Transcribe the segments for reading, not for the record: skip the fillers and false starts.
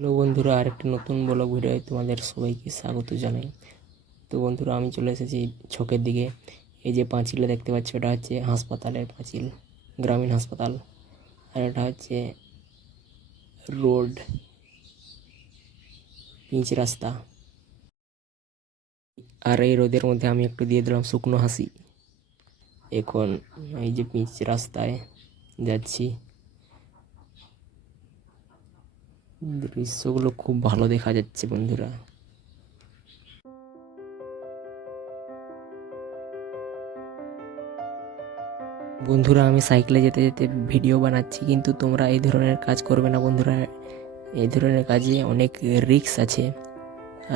Hello বন্ধুরা, আরেকটা নতুন ব্লগ ভিডিওয় তোমাদের সবাইকে স্বাগত জানাই। তো বন্ধুরা, আমি চলে এসেছি ছকের দিকে। এই যে পাঁচিলটা দেখতে পাচ্ছ, এটা হচ্ছে হাসপাতালের পাঁচিল, গ্রামীণ হাসপাতাল। আর এটা হচ্ছে রোড, পিচ রাস্তা। আর এই রোদের মধ্যে আমি একটু দিয়ে দিলাম শুকনো হাসি। এখন এই যে পিচ রাস্তায় যাচ্ছি, দৃশ্যগুলো খুব ভালো দেখা যাচ্ছে বন্ধুরা। বন্ধুরা, আমি সাইকেলে যেতে যেতে ভিডিও বানাচ্ছি, কিন্তু তোমরা এই ধরনের কাজ করবে না বন্ধুরা। এই ধরনের কাজে অনেক রিস্ক আছে,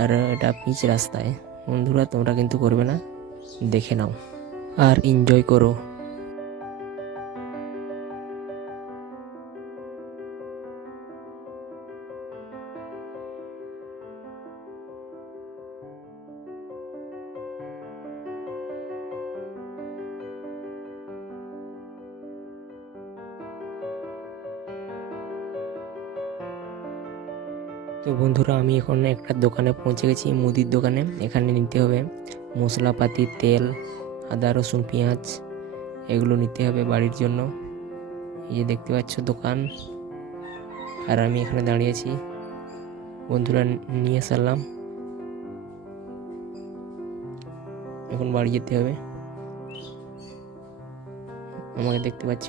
আর এটা পিচ রাস্তায়। বন্ধুরা, তোমরা কিন্তু করবে না, দেখে নাও আর এনজয় করো। তো বন্ধুরা, আমি এখন একটা দোকানে পৌঁছে গেছি, মুদির দোকানে। এখানে নিতে হবে মশলাপাতি, তেল, আদা, রসুন, পেঁয়াজ, এগুলো নিতে হবে বাড়ির জন্য। এই যে দেখতে পাচ্ছ দোকান, আর আমি এখানে দাঁড়িয়েছি। বন্ধুরা, নিয়ে সারলাম, এখন বাড়ি যেতে হবে। আমাকে দেখতে পাচ্ছ,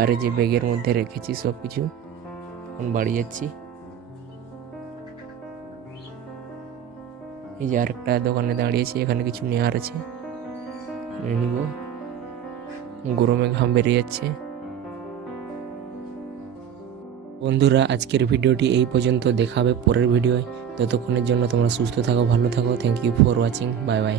আর এই যে ব্যাগের মধ্যে রেখেছি সব কিছু। এখন বাড়ি যাচ্ছি। এই যে আরেকটা দোকানে দাঁড়িয়েছি, এখানে কিছু নেওয়ার আছে, নিব। গরমে ঘাম বেরিয়ে যাচ্ছে। বন্ধুরা, আজকের ভিডিওটি এই পর্যন্ত। দেখা হবে পরের ভিডিওয়। ততক্ষণের জন্য তোমরা সুস্থ থাকো, ভালো থাকো। Thank you for watching. Bye by.